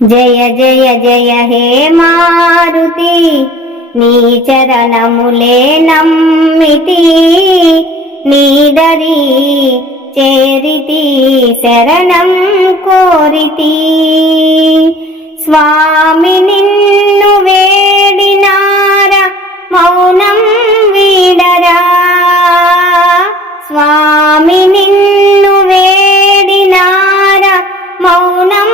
జయ జయ జయ హే మారుతి నీ చరణములే నమ్మితి నీదరి చేరితి శరణం కోరితి స్వామి నిన్ను వేడినార మౌనం వీడరా స్వామి నిన్ను వేడినార మౌనం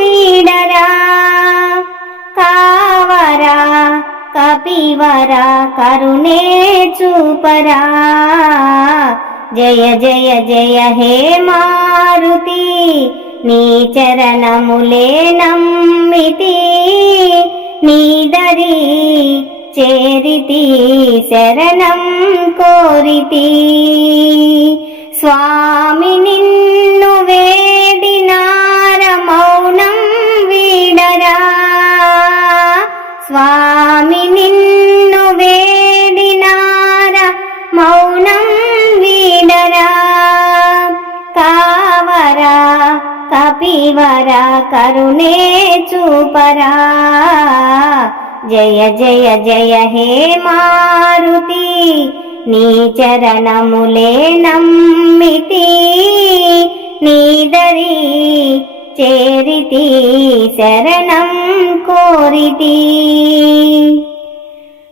వీడరా కావరా కపివరా కరుణే చూపరా జయ జయ జయ హే మారుతి నీ చరణములే నమ్మితి నీదరి చేరితి శరణం కోరితి స్వామి నిన్ను వేడినార మౌనం వీడరా స్వామి నిన్ను వేడినార మౌనం వీడరా కావరా కపివరా కరుణే చూపరా జయ జయ జయ హే మారుతి నీ చరణములే నమ్మితి నీదరి చేరితి శరణం కోరితి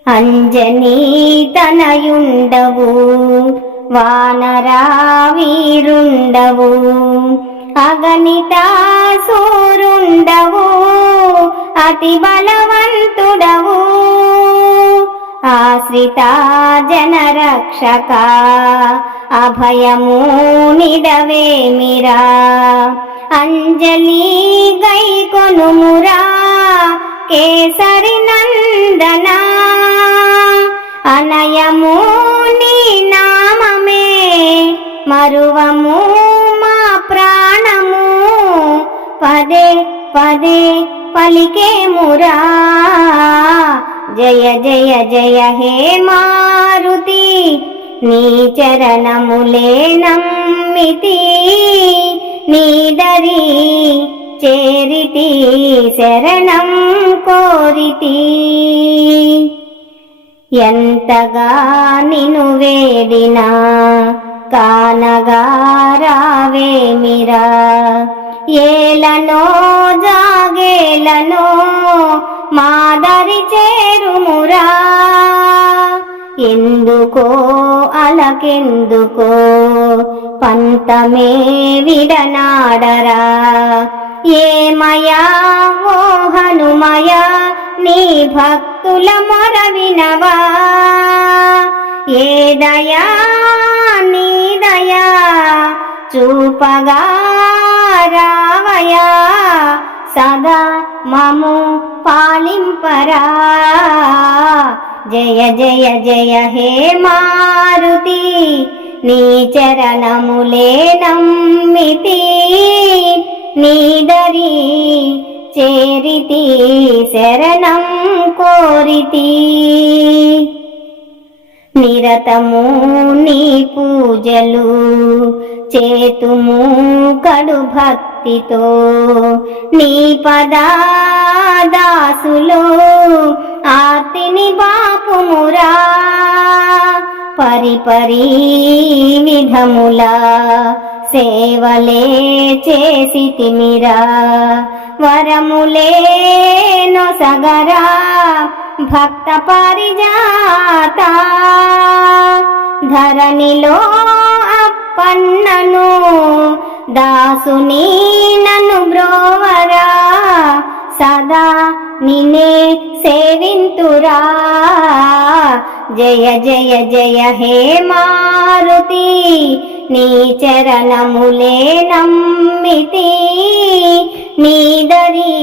అంజనీ తనయుండవు వానరా వీరుండవు అగణితాసూరుండవు అతి బలవంతుడవు ఆశ్రిత జనరక్షక అభయము నిడవేమిరా అంజలి గైకొనుమురా కేసరి నందన అనయము నీ నామమే మరువము మా ప్రాణము పదే పదే పలికేమురా జయ జయ జయ హే మారుతి నీ చరణములే నమ్మితి నీదరి చేరితి శరణం కోరితి ఎంతగా నిను వేడినా కానగా రావేమిరా ఏలనో జాగేలనో మాదరి చేరుమురా ఎందుకో అలకెందుకో పంతమే విడనాడరా ఏమయా ఓ హనుమయా నీ భక్తుల మొరవినవా ఏ దయా నీ దయా చూపగా రావయా సదా మము పాలింపరా జయ జయ జయ హే మారుతి నీ చరణములే నమ్మితి నీదరి చేరితి శరణం కోరితి నిరతము నీ పూజలు చేతుము కడు భక్తితో నీ పదాదాసులు ఆర్తిని బాపుమురా పరిపరి విధముల సేవలే చేసితిమిరా వరములే నొసగరా భక్త పరిజాత ధరణిలో అప్పన్నను దాసుని నన్ను బ్రోవరా సదా నిన్నే సేవింతురా జయ జయ జయ హే మారుతి నీ చరణములే నమ్మితి నీదరి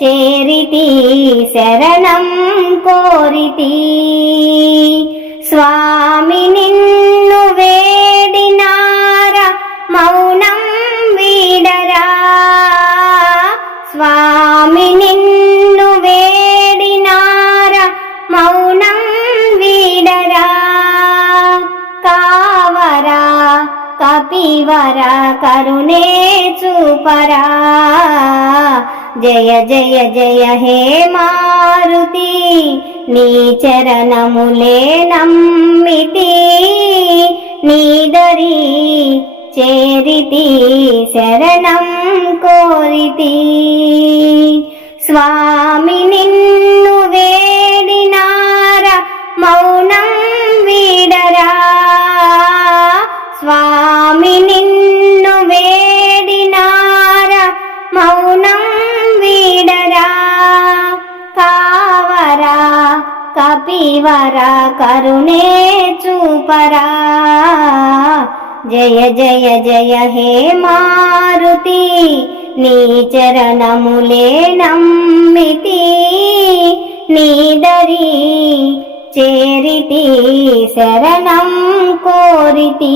చేరితి శరణం కోరితి స్వామి నిన్ను వేడినార మౌనం వీడరా స్వామి నిన్ను వేడినార మౌనం వీడరా కావరా కపివరా కరుణే చూపరా జయ జయ జయ హే మారుతి నీ చరణములే నమ్మితి నీదరి చేరితి శరణం కోరితి స్వామి నిన్ను వేడినార మౌనం వీడరా స్వామి నిన్ను వేడినార మౌనం వీడరా కావరా కపివరా కరుణే చూపరా జయ జయ జయ హే మారుతి నీ చరణములే నమ్మితి నీదరి చేరితి శరణం కోరితి